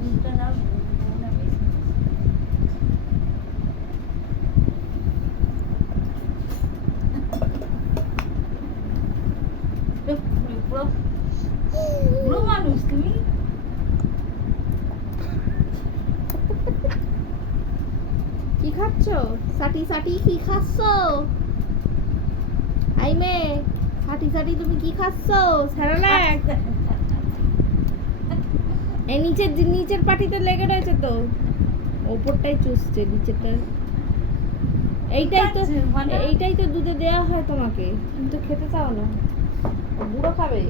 দুধটা নাও, না বেশি পুরো বুড়ো মানুষ তুমি। কি খাচ্ছ? সাটি সাটি কি খাচ্ছ? আই মেয়ে, সাটি সাটি তুমি কি খাচ্ছ? স্যারালাক। এই নিচের পাটিতে লেগে রয়েছে তো, ওপরটাই চুষছে, নিচেরটা। এইটাই তো দুধে দেওয়া হয় তোমাকে, তুমি তো খেতে চাও না। বুড়ো খাবে।